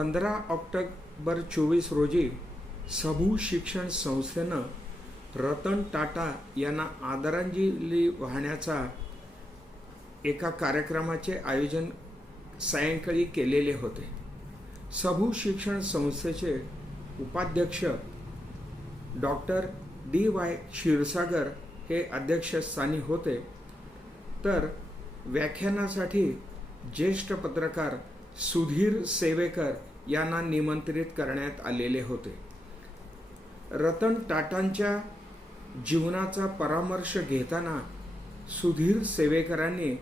15 October 24 रोजी सबू शिक्षण संस्थेनं रतन टाटा यांना आदरांजली वाहण्याचा एका कार्यक्रमाचे आयोजन सायंकाळी केलेले होते. सबू शिक्षण संस्थेचे उपाध्यक्ष डॉक्टर DY क्षीरसागर हे अध्यक्षस्थानी होते, तर व्याख्यानासाठी ज्येष्ठ पत्रकार सुधीर सेवेकर यांना निमंत्रित करण्यात आलेले होते. रतन टाटांच्या जीवनाचा परामर्श घेताना सुधीर सेवेकरांनी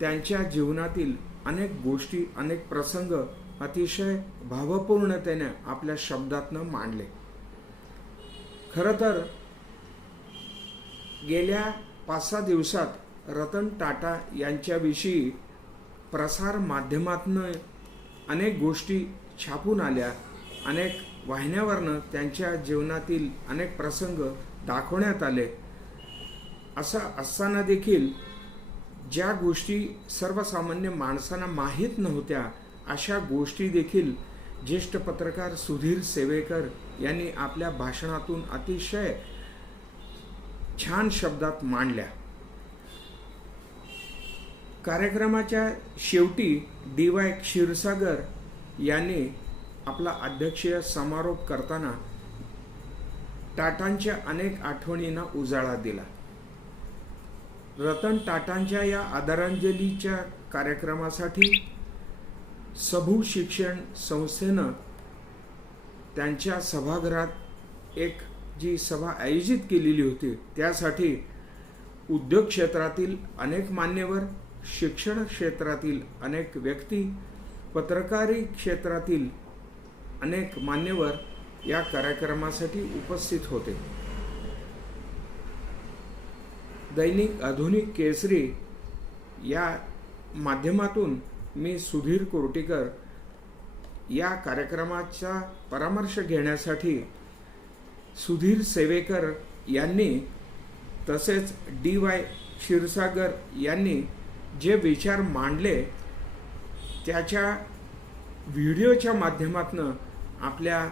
त्यांच्या जीवनातील अनेक गोष्टी, अनेक प्रसंग अतिशय भावपूर्णतेने आपल्या शब्दातनं मांडले. खरं तर गेल्या 5-6 दिवसात रतन टाटा यांच्याविषयी प्रसार माध्यमातनं अनेक गोष्टी छापून आल्या, अनेक वाहिन्यावरनं त्यांच्या जीवनातील अनेक प्रसंग दाखवण्यात आले. असं असताना देखील ज्या गोष्टी सर्वसामान्य माणसांना माहीत नव्हत्या अशा गोष्टी देखील ज्येष्ठ पत्रकार सुधीर सेवेकर यांनी आपल्या भाषणातून अतिशय छान शब्दात मांडल्या. कार्यक्रमाच्या शेवटी DY क्षीरसागर यांनी आपला अध्यक्षीय समारोप करताना टाटांच्या अनेक आठवणींना उजाळा दिला. रतन टाटांच्या या आदरांजलीच्या कार्यक्रमासाठी सबू शिक्षण संस्थेनं त्यांच्या सभागृहात एक जी सभा आयोजित केलेली होती, त्यासाठी उद्योग क्षेत्रातील अनेक मान्यवर, शिक्षण क्षेत्रातील अनेक व्यक्ती, पत्रकारी क्षेत्रातील अनेक मान्यवर या कार्यक्रमासाठी उपस्थित होते. दैनिक आधुनिक केसरी या माध्यमातून मी सुधीर कोर्टीकर या कार्यक्रमाचा परामर्श घेण्यासाठी सुधीर सेवेकर यांनी तसेच DY क्षीरसागर यांनी जे विचार मांडले त्याच्या व्हिडिओच्या माध्यमातून आपल्या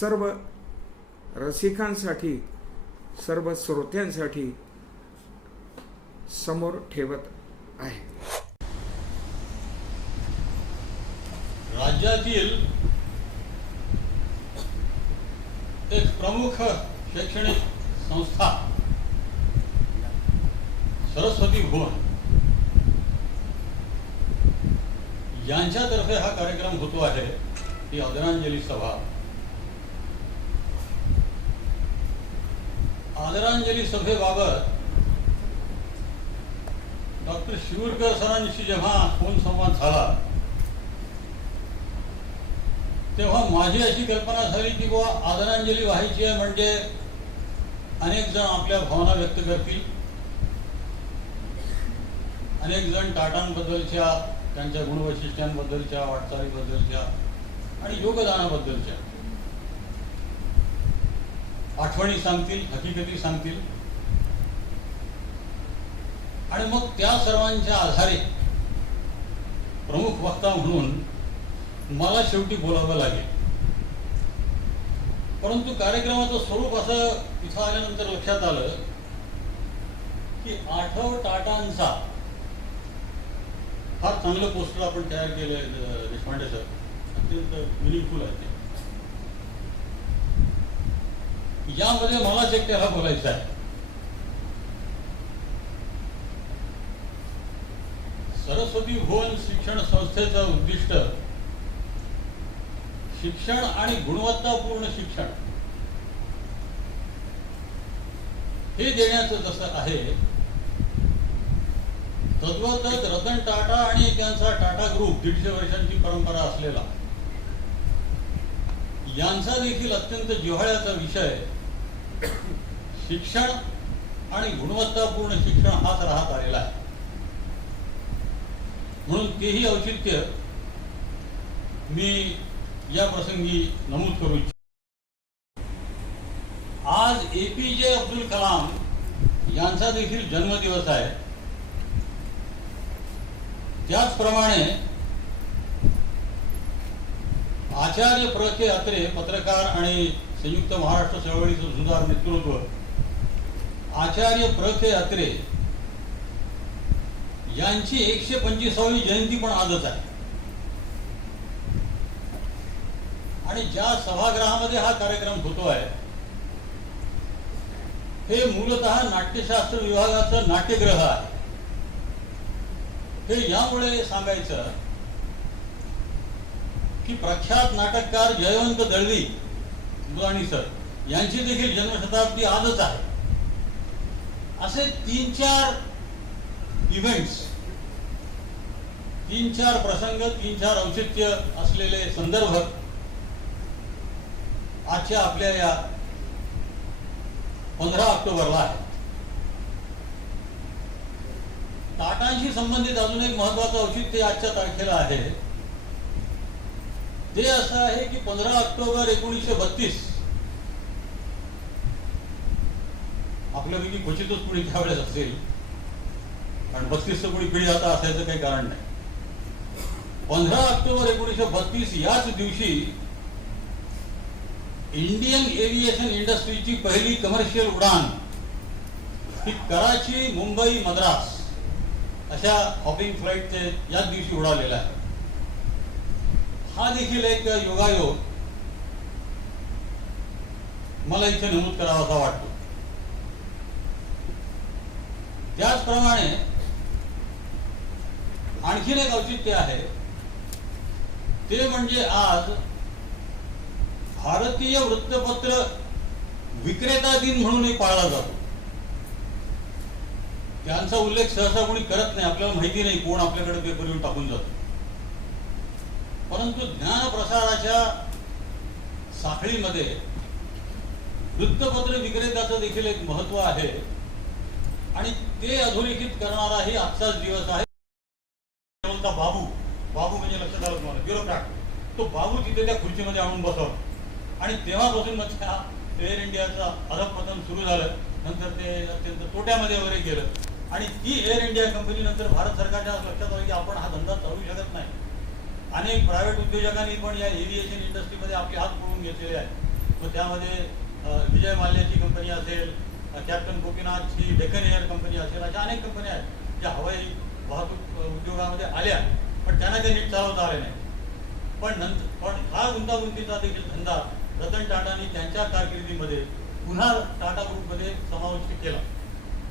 सर्व रसिकांसाठी, सर्व श्रोत्यांसाठी समोर ठेवत आहे. राज्यातील एक प्रमुख शैक्षणिक संस्था सरस्वती भुवन यांच्यातर्फे हा कार्यक्रम होतो आहे, ही आदरांजली सभा. आदरांजली सभेबाबत डॉक्टर शिवूरकर सरांशी जेव्हा फोन संवाद झाला तेव्हा माझी अशी कल्पना झाली की बुवा आदरांजली व्हायची आहे म्हणजे अनेक जण आपल्या भावना व्यक्त करतील, अनेक जण टाटांबद्दलच्या, त्यांच्या गुणवैशिष्ट्यांबद्दलच्या, वाटचालीबद्दलच्या आणि योगदानाबद्दलच्या आठवणी सांगतील, हकीकती सांगतील आणि मग त्या सर्वांच्या आधारे प्रमुख वक्ता म्हणून मला शेवटी बोलावं लागेल. परंतु कार्यक्रमाचं स्वरूप असं इथं आल्यानंतर लक्षात आलं की आठव टाटांचा फार चांगलं पोस्टर आपण तयार केलंय देशपांडे सर, अत्यंत मिनिंगफुल आहे ते. यामध्ये मलाच एकट्याला बोलायचं आहे. सरस्वती भुवन शिक्षण संस्थेचं उद्दिष्ट शिक्षण आणि गुणवत्तापूर्ण शिक्षण हे देण्याचं जसं आहे, तद्वतच रतन टाटा आणि त्यांचा टाटा ग्रुप 150 वर्षांची परंपरा असलेला यांचा देखील अत्यंत जिव्हाळ्याचा विषय शिक्षण आणि गुणवत्तापूर्ण शिक्षण हाच राहत आलेला आहे. म्हणून तेही औचित्य मी या प्रसंगी नमूद करू इच्छितो. आज APJ अब्दुल कलाम यांचा देखील जन्मदिवस आहे. त्याचप्रमाणे आचार्य प्र के अत्रे पत्रकार आणि संयुक्त महाराष्ट्र चळवळीचं जुदार नेतृत्व, आचार्य प्र के अत्रे यांची 125वी जयंती पण आजच आहे. आणि ज्या सभागृहामध्ये हा कार्यक्रम होतोय हे मूलतः नाट्यशास्त्र विभागाचं नाट्यगृह आहे. हे यामुळे सांगायचं की प्रख्यात नाटककार जयवंत दळवी मुलाणी सर यांची देखील जन्मशताब्दी आजच आहे. असे 3-4 इव्हेंट्स, 3-4 प्रसंग, 3-4 औचित्य असलेले संदर्भ आजच्या आपल्या या 15 ऑक्टोबरला आहे. टाटांशी संबंधित अजून एक महत्वाचं औचित्य आजच्या तारखेला आहे. ते असं आहे की 15 ऑक्टोबर 1932 आपल्यापैकी क्वचितच कुणी त्यावेळेस असेल, कारण 32चं कुणी पिढी आता असायचं काही कारण नाही. 15 ऑक्टोबर 1932 याच दिवशी इंडियन एव्हिएशन इंडस्ट्रीची पहिली कमर्शियल उडाण ही कराची, मुंबई, मद्रास अशा हॉपिंग फ्लाईटचे याच दिवशी उडालेला आहे. हा देखील एक योगायोग मला इथे नमूद करावासा वाटतो. त्याचप्रमाणे आणखीन एक औचित्य आहे, ते म्हणजे आज भारतीय वृत्तपत्र विक्रेता दिन म्हणूनही पाळला जातो. त्यांचा उल्लेख सहसा कोणी करत नाही, आपल्याला माहिती नाही कोण आपल्याकडे पेपर येऊन टाकून जातो. परंतु ज्ञान प्रसाराच्या साखळीमध्ये वृत्तपत्र विक्रेत्याचं देखील एक महत्व आहे आणि ते अधोरेखित करणाराही आजचाच दिवस आहे. बाबू म्हणजे लक्षात आलं तुम्हाला, ब्युरोक्रॅट, तो बाबू तिथे त्या खुर्चीमध्ये आणून बसवला आणि तेव्हापासून मग त्या एअर इंडियाचं अधपतन सुरू झालं. नंतर ते अत्यंत तोट्यामध्ये वगैरे गेलं आणि ती एअर इंडिया कंपनी नंतर भारत सरकारच्या लक्षात आलं की आपण हा धंदा चालू शकत नाही. अनेक प्रायव्हेट उद्योजकांनी पण या एव्हिएशन इंडस्ट्रीमध्ये आपले हात पळून घेतलेले आहेत. मग त्यामध्ये विजय माल्याची कंपनी असेल, कॅप्टन गोपीनाथची डेक्कन एअर कंपनी असेल, अशा अनेक कंपन्या आहेत ज्या हवाई वाहतूक उद्योगामध्ये आल्या, पण त्यांना ते नीट चालवता आले नाही. पण हा गुंतागुंतीचा देखील धंदा रतन टाटांनी त्यांच्या कारकिर्दीमध्ये पुन्हा टाटा ग्रुपमध्ये समाविष्ट केला.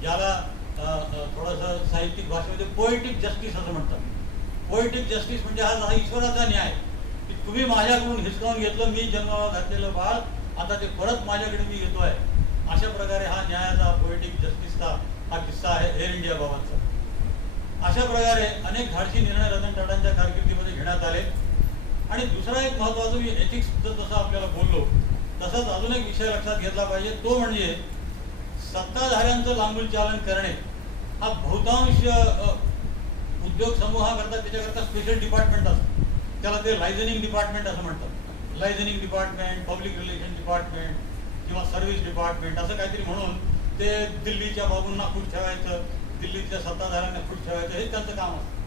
ज्याला थोडंसं साहित्यिक भाषेमध्ये पोएटिक जस्टिस असं म्हणतात. पोएटिक जस्टिस म्हणजे हा ईश्वराचा न्याय की तुम्ही माझ्याकडून हिसकावून घेतलं, मी जन्माला घातलेलं बाळ आता ते परत माझ्याकडे मी येतोय. अशा प्रकारे हा न्यायाचा, पोएटिक जस्टिसचा हा किस्सा आहे एअर इंडिया बाबतचा. अशा प्रकारे अनेक धाडसी निर्णय रतन टाटांच्या कारकिर्दीमध्ये घेण्यात आले. आणि दुसरा एक महत्वाचा, मी एथिक्सचं जसं आपल्याला बोललो तसंच अजून एक विषय लक्षात घेतला पाहिजे, तो म्हणजे सत्ताधाऱ्यांचं लांबूल चालन करणे. हा बहुतांश उद्योग समूहाकरता त्याच्याकरता स्पेशल डिपार्टमेंट असतं. त्याला ते लायझनिंग डिपार्टमेंट असं म्हणतात. Liaisoning department, public relation department किंवा सर्व्हिस डिपार्टमेंट असं काहीतरी म्हणून ते दिल्लीच्या बाबूंना खुश ठेवायचं, दिल्लीतल्या सत्ताधाऱ्यांना खुश ठेवायचं, हे त्यांचं काम असतं.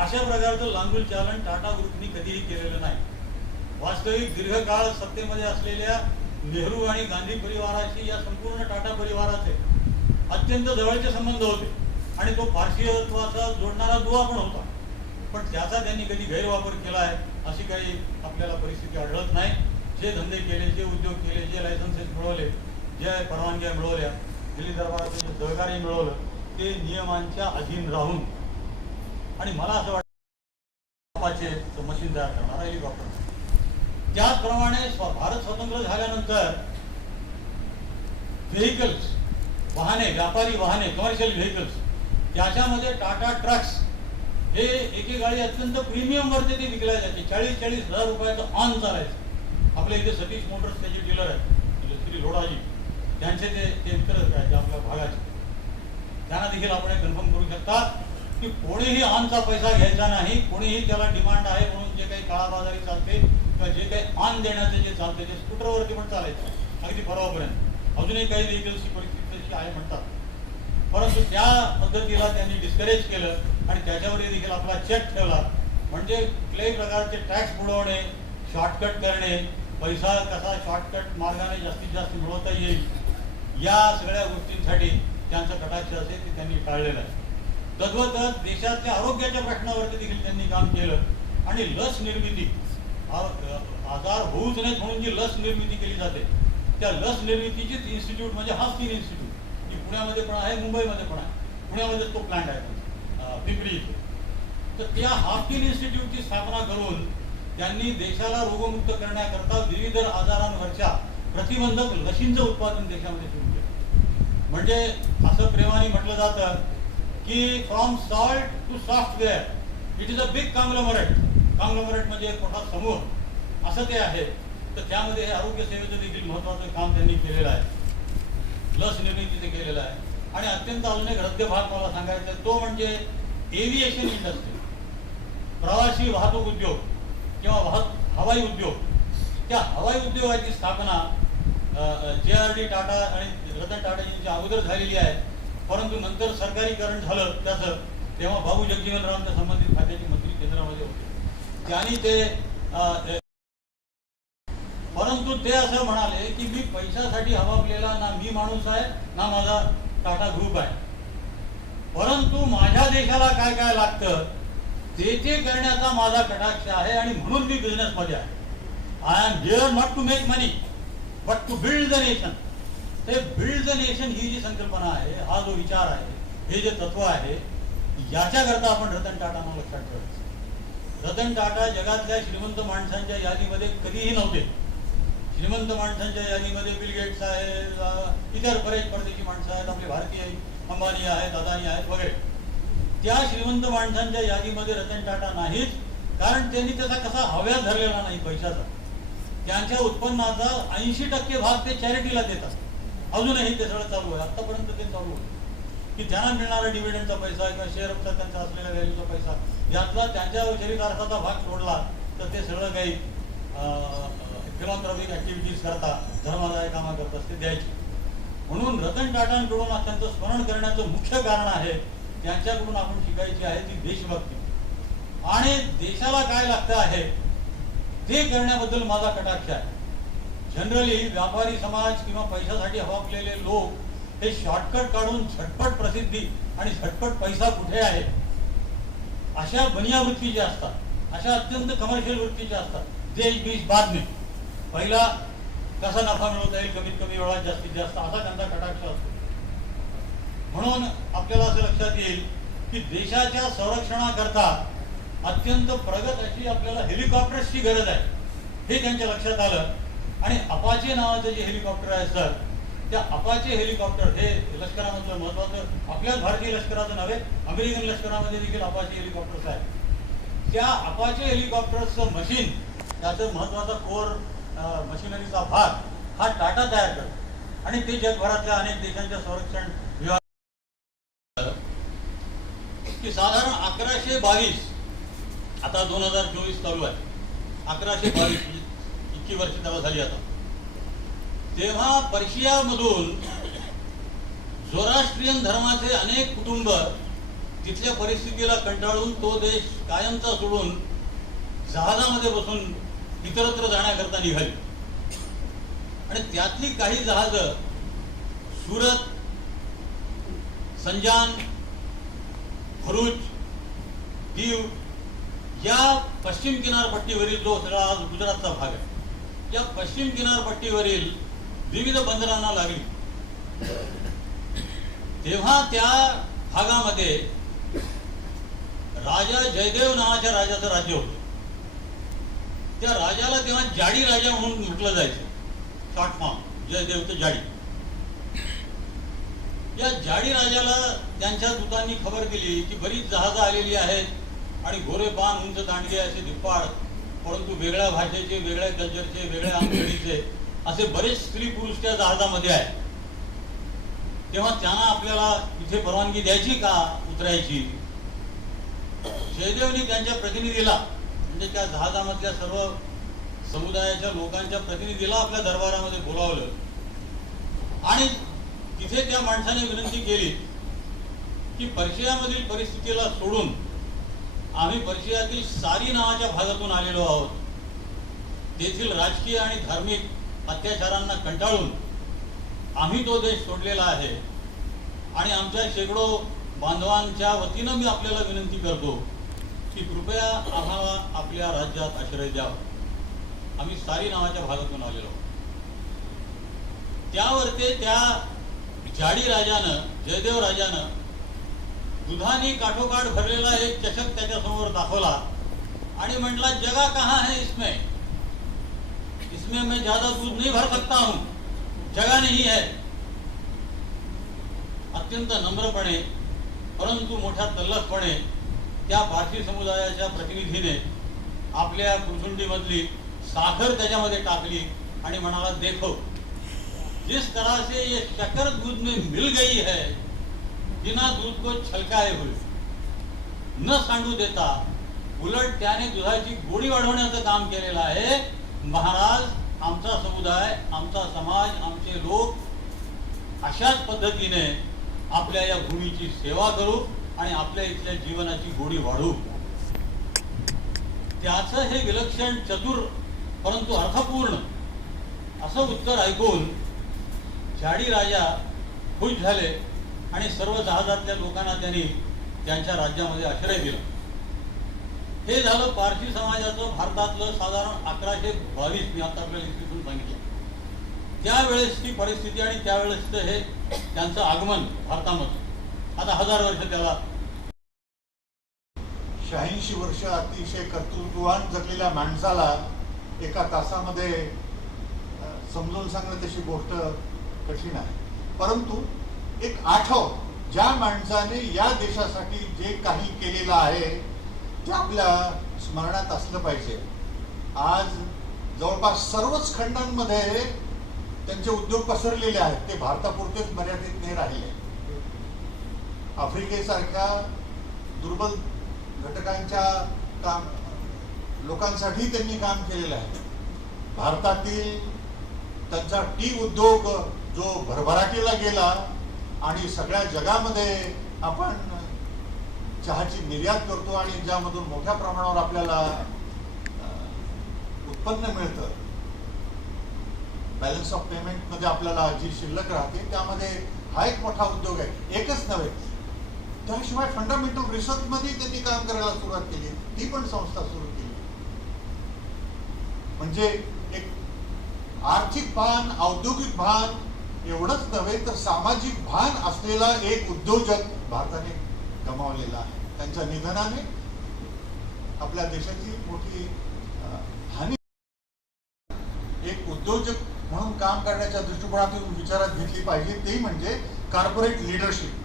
अशा प्रकारचं लांबूल चालन टाटा ग्रुपनी कधीही केलेलं नाही. वास्तविक दीर्घकाळ सत्तेमध्ये असलेल्या नेहरू आणि गांधी परिवाराशी या संपूर्ण टाटा परिवाराचे अत्यंत जवळचे संबंध होते आणि तो भारतीयत्वाचा जोडणारा दुवा पण होता. पण त्याचा त्यांनी कधी गैरवापर केला आहे अशी काही आपल्याला परिस्थिती आढळत नाही. जे धंदे केले, जे उद्योग केले, जे लायसन्सेस मिळवले, जे परवानग्या मिळवल्या, दिल्ली दरबाराचं जे सहकार्य मिळवलं, ते नियमांच्या अधीन राहून. आणि मला असं वाटतं मशीन तयार करणारा हेलिकॉप्टर. त्याचप्रमाणे भारत स्वतंत्र झाल्यानंतर व्हेकल्स, वाहने, व्यापारी वाहने, कमर्शियल व्हेकल्स, त्याच्यामध्ये टाटा ट्रक्स हे एकेकाळी अत्यंत प्रीमियम वरती ते विकल्या जायचे. 40,000 रुपयाचं ऑन चालायचं. आपल्या इथे सतीश मोटर्स त्याचे डीलर आहेत, श्री लोढाजी, त्यांचे ते विक्रेते आहेत आपल्या भागाचे. त्यांना देखील आपण कन्फर्म करू शकता की कोणीही ऑनचा पैसा घ्यायचा नाही. कोणीही त्याला डिमांड आहे म्हणून जे काही काळाबाजारी चालते किंवा जे काही ऑन देण्याचे जे चालते ते स्कूटरवरती पण चालायचं अगदी परवापर्यंत. अजूनही काही व्हेकल्सची परिस्थिती तशी आहे म्हणतात. परंतु त्या पद्धतीला त्यांनी डिस्करेज केलं आणि त्याच्यावर देखील आपला चेक ठेवला. म्हणजे कुठल्याही प्रकारचे टॅक्स बुडवणे, शॉर्टकट करणे, पैसा कसा शॉर्टकट मार्गाने जास्तीत जास्त मिळवता येईल, या सगळ्या गोष्टींसाठी त्यांचा कटाक्ष असेल ते त्यांनी टाळलेला आहे. तद्वतच देशातल्या आरोग्याच्या प्रश्नावरती देखील त्यांनी काम केलं आणि लस निर्मिती, आजार होऊच नयेत म्हणून जी लस निर्मिती केली जाते त्या लस निर्मितीचीच इन्स्टिट्यूट म्हणजे हाफकिन इन्स्टिट्यूट ही पुण्यामध्ये पण आहे, मुंबईमध्ये पण आहे. पुण्यामध्ये तो प्लांट आहे पिंपरी इथे. तर त्या हाफकिन इन्स्टिट्यूटची स्थापना करून त्यांनी देशाला रोगमुक्त करण्याकरता विविध आजारांवरच्या प्रतिबंधक लशींचं उत्पादन देशामध्ये सुरू केलं. म्हणजे असं प्रेमाने म्हटलं जातं की from salt to software it is a big conglomerate. Conglomerate म्हणजे एक मोठा समूह असं ते आहे. तर त्यामध्ये हे आरोग्य सेवेचं देखील महत्वाचं काम त्यांनी केलेलं आहे, लस निर्मितीचं केलेलं आहे. आणि अत्यंत अजून एक हृदय भाग मला सांगायचा आहे, तो म्हणजे एव्हिएशन इंडस्ट्री, प्रवासी वाहतूक उद्योग किंवा हवाई उद्योग. त्या हवाई उद्योगाची स्थापना JRD टाटा आणि रतन टाटा यांच्या अगोदर झालेली आहे. परंतु नंतर सरकारीकरण झालं त्याचं, तेव्हा बाबू जगजीवनरावांच्या संबंधित खात्याचे मंत्री केंद्रामध्ये होते. त्यांनी ते परंतु ते असं म्हणाले की मी पैशासाठी हवापलेला ना मी माणूस आहे ना माझा टाटा ग्रुप आहे, परंतु माझ्या देशाला काय काय लागतं ते करण्याचा माझा कटाक्ष आहे आणि म्हणून मी बिझनेस मध्ये आहे. I am here not to make money but to build the nation. ते बिल्ड द नेशन ही जी संकल्पना आहे, हा जो विचार आहे, हे जे तत्व आहे, याच्याकरता आपण रतन टाटांना लक्षात ठेवायचं. रतन टाटा जगातल्या श्रीमंत माणसांच्या यादीमध्ये कधीही नव्हते. श्रीमंत माणसांच्या यादीमध्ये बिल गेट्स आहेत, इतर बरेच परदेशी माणसं आहेत, आपले भारतीय अंबानी आहेत, अदानी आहेत वगैरे. त्या श्रीमंत माणसांच्या यादीमध्ये रतन टाटा नाहीच, कारण त्यांनी त्याचा कसा हव्यास धरलेला नाही पैशाचा. त्यांच्या उत्पन्नाचा 80% भाग ते चॅरिटीला देतात. अजूनही ते सगळं चालू आहे, आतापर्यंत ते चालू आहे की त्यांना मिळणारा डिव्हिडंडचा पैसा किंवा शेअरचा त्यांचा असलेल्या व्हॅल्यूचा पैसा, यातला त्यांच्या चरितार्थाचा भाग सोडला तर ते सगळं काही फिलॉन्थ्रॉपिक ऍक्टिव्हिटीज करता, धर्मादाय कामं करतात, ते द्यायचे. म्हणून रतन टाटांकडून त्यांचं स्मरण करण्याचं मुख्य कारण आहे, त्यांच्याकडून आपण शिकायची आहे ती देशभक्ती आणि देशाला काय लागतं आहे ते करण्याबद्दल माझा कटाक्ष आहे. जनरली व्यापारी समाज किंवा पैशासाठी हवापलेले लोक हे शॉर्टकट काढून झटपट प्रसिद्धी आणि झटपट पैसा कुठे आहे अशा बनिया वृत्तीचे असतात, अशा अत्यंत कमर्शियल वृत्तीचे असतात. देश बीज बाद नाही, पहिला कसा नफा मिळवता येईल कमीत कमी वेळात जास्तीत जास्त, असा त्यांचा कटाक्ष असतो. म्हणून आपल्याला असं लक्षात येईल की देशाच्या संरक्षणाकरता अत्यंत प्रगत अशी आपल्याला हेलिकॉप्टर्सची गरज आहे, हे त्यांच्या लक्षात आलं. आणि अपाचे नावाचे जे हेलिकॉप्टर आहे सर, त्या अपाचे हेलिकॉप्टर हे लष्करामधलं महत्वाचं, आपल्याच भारतीय लष्कराचं नव्हे, अमेरिकन लष्करामध्ये देखील अपाचे हेलिकॉप्टर्स आहेत. त्या अपाचे हेलिकॉप्टर्सचं मशीन, त्याचं महत्वाचा कोर मशिनरीचा भाग हा टाटा तयार करतो आणि ते जगभरातल्या अनेक देशांच्या संरक्षण विभाग की साधारण 1122, आता 2024 चालू आहे, 1122 इतकी वर्ष तेव्हा झाली. आता तेव्हा पर्शियामधून झोराष्ट्रियन धर्माचे अनेक कुटुंब तिथल्या परिस्थितीला कंटाळून तो देश कायमचा सोडून जहाजामध्ये बसून इतरत्र जाण्याकरता निघाली. आणि त्यातली काही जहाज सुरत, संजान, भरूच, दीव या पश्चिम किनारपट्टीवरील जो सगळा गुजरातचा भाग आहे, या पश्चिम किनारपट्टीवरील विविध बंदरांना लागली. तेव्हा त्या भागामध्ये राजा जयदेव नावाच्या राजाचं राज्य होतं. त्या राजाला तेव्हा जाडी राजा म्हणून म्हटलं जायचं, शॉर्ट फॉर्म जयदेवचं जाडी. या जाडी राजाला त्यांच्या दूतांनी खबर दिली की बरीच जहाजं आलेली आहेत आणि घोरे बाण, उंच दांडगे असे धिप्पाड, परंतु वेगळ्या भाषेचे, वेगळ्या कल्चरचे, वेगळ्या आंबेडीचे असे बरेच स्त्री पुरुष त्या जहाजामध्ये आहेत. तेव्हा त्यांना आपल्याला इथे परवानगी द्यायची का उतरायची? जयदेवनी त्यांच्या प्रतिनिधीला, म्हणजे त्या जहाजामधल्या सर्व समुदायाच्या लोकांच्या प्रतिनिधीला आपल्या दरबारामध्ये बोलावलं आणि तिथे त्या माणसाने विनंती केली की पर्शियामधील परिस्थितीला सोडून आम्ही पर्शियातील सारी नावाच्या भागातून आलेलो आहोत तेथील राजकीय आणि धार्मिक अत्याचारांना कंटाळून आम्ही तो देश सोडलेला आहे आणि आमच्या शेकडो बांधवांच्या वतीनं मी आपल्याला विनंती करतो की कृपया आम्हाला आपल्या राज्यात आश्रय द्यावा। आम्ही सारी नावाच्या भागातून आलेलो आहोत। त्यावर त्या जाडी राजानं, जयदेव राजानं दुधाने काठोकाठ भरलेला एक चषक त्याच्यासमोर दाखवला आणि म्हटला, जगह कहाँ है इसमें, इसमें मैं ज्यादा दूध नहीं भर सकता हूं, जगह नहीं है। अत्यंत नम्रपणे परंतु मोठ्या तल्लखपणे त्या पारसी समुदायाच्या प्रतिनिधीने आपल्या कुरसुंडीमधली साखर त्याच्यामध्ये टाकली आणि म्हणाला, देखो जिस तरह से ये शक्कर दूध में मिल गई है, बिना दूध को छलकाए हुए, न सांडू देता उलट त्याने दुधाची गोडी वाढवण्याचं काम केलेलं आहे। महाराज, आमचा समुदाय, आमचा समाज, आमचे लोक अशाच पद्धतीने आपल्या या भूमीची सेवा करू आणि आपल्या इथल्या जीवनाची गोडी वाढवू। त्याचं हे विलक्षण, चतुर परंतु अर्थपूर्ण असं उत्तर ऐकून जाडी राजा खुश झाले आणि सर्व जहाजातल्या लोकांना त्यांनी त्यांच्या राज्यामध्ये आश्रय दिला। हे झालं पारसी समाजाचं भारतातलं साधारण 1122, मी आता आपल्याला इथून सांगितलं, त्यावेळेसची परिस्थिती आणि त्यावेळेस हे त्यांचं आगमन भारतामध्ये। आता 1000 वर्ष त्याला 86 वर्ष अतिशय कर्तृत्ववान जगलेल्या माणसाला एका तासामध्ये समजून सांगणं तशी गोष्ट कठीण आहे। परंतु एक आठव, ज्या माणसाने या देशासाठी जे काही केलेलं आहे ते आपल्या स्मरणात असलं पाहिजे। आज जवळपास सर्वच खंडांमध्ये त्यांचे उद्योग पसरलेले आहेत, ते भारतापुरतेच मर्यादित नाही राहिले। आफ्रिकेसारख्या दुर्बल घटकांच्या लोकांसाठी त्यांनी काम केलेलं आहे। भारतातील त्यांचा टी उद्योग जो भरभराटीला गेला आणि सगळ्या जगामध्ये आपण चहाची निर्यात करतो आणि ज्यामधून मोठ्या प्रमाणावर आपल्याला उत्पन्न मिळतं, बॅलन्स ऑफ पेमेंट मध्ये आपल्याला जी शिल्लक राहते त्यामध्ये हा एक मोठा उद्योग आहे। एकच नव्हे, त्याशिवाय फंडामेंटल रिसर्च मध्ये त्यांनी काम करायला सुरुवात केली, ती पण संस्था सुरू केली। म्हणजे एक आर्थिक भान, औद्योगिक भान एवढंच नव्हे तर सामाजिक भान असलेला एक उद्योजक भारताने गमावलेला आहे। त्यांच्या निधनाने आपल्या देशाची मोठी हानी। एक उद्योजक म्हणून काम करण्याच्या दृष्टिकोनातून विचारात घेतली पाहिजे, ते म्हणजे कॉर्पोरेट लिडरशिप।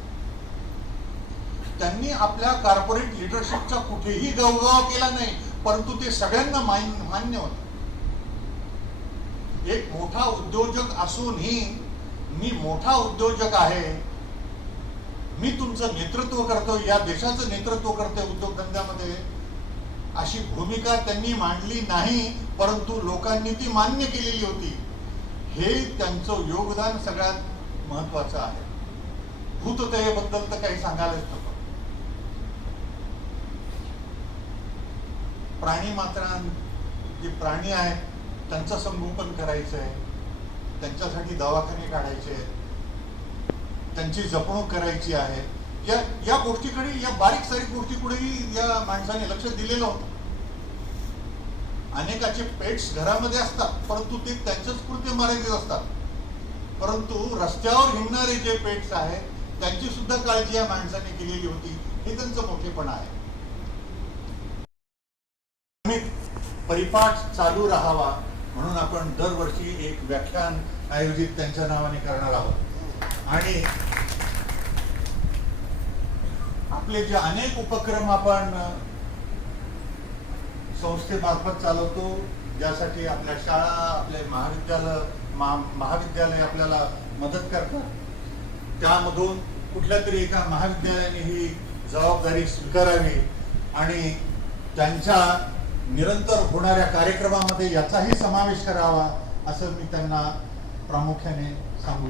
त्यांनी आपल्या कॉर्पोरेट लिडरशिपचा कुठेही गवगवा केला नाही, परंतु ते सगळ्यांना मान्य होतं। एक मोठा उद्योजक असूनही मी मोठा उद्योजक आहे, मी तुमचं नेतृत्व करतो, या देशाचं नेतृत्व करते उद्योगधंद्यामध्ये, अशी भूमिका त्यांनी मांडली नाही, परंतु लोकांनी ती मान्य केलेली होती। हे त्यांचं योगदान सगळ्यात महत्वाचं आहे। भूतदयेबद्दल तर काही सांगायलाच नको। प्राणी मात्रां, जे प्राणी आहेत त्यांचं संगोपन करायचं आहे, त्यांच्यासाठी दवाखाने काढायचे आहेत, त्यांची जपणूक करायची आहे। या गोष्टीकडे, या बारीक सारीक गोष्टीकडेही या माणसाने लक्ष दिलेलं होतं। अनेकाचे पेट्स घरामध्ये असतात, परंतु ते त्यांच्याच पुरते मर्यादित असतात, परंतु रस्त्यावर हिंडणारे जे पेट्स आहेत त्यांची सुद्धा काळजी या माणसाने केलेली होती। हे त्यांचं मोठेपण आहे। परिपाठ चालू राहावा म्हणून आपण दरवर्षी एक व्याख्यान आयोजित त्यांच्या नावाने करणार आहोत आणि आपले जे अनेक उपक्रम आपण संस्थेमार्फत चालवतो, ज्यासाठी आपल्या शाळा, आपले महाविद्यालय आपल्याला मदत करतात, त्यामधून कुठल्या तरी एका महाविद्यालयाने ही जबाबदारी स्वीकारावी आणि त्यांच्या निरंतर होणाऱ्या कार्यक्रमामध्ये याचाही समावेश करावा, असं मी त्यांना प्रामुख्याने सांगू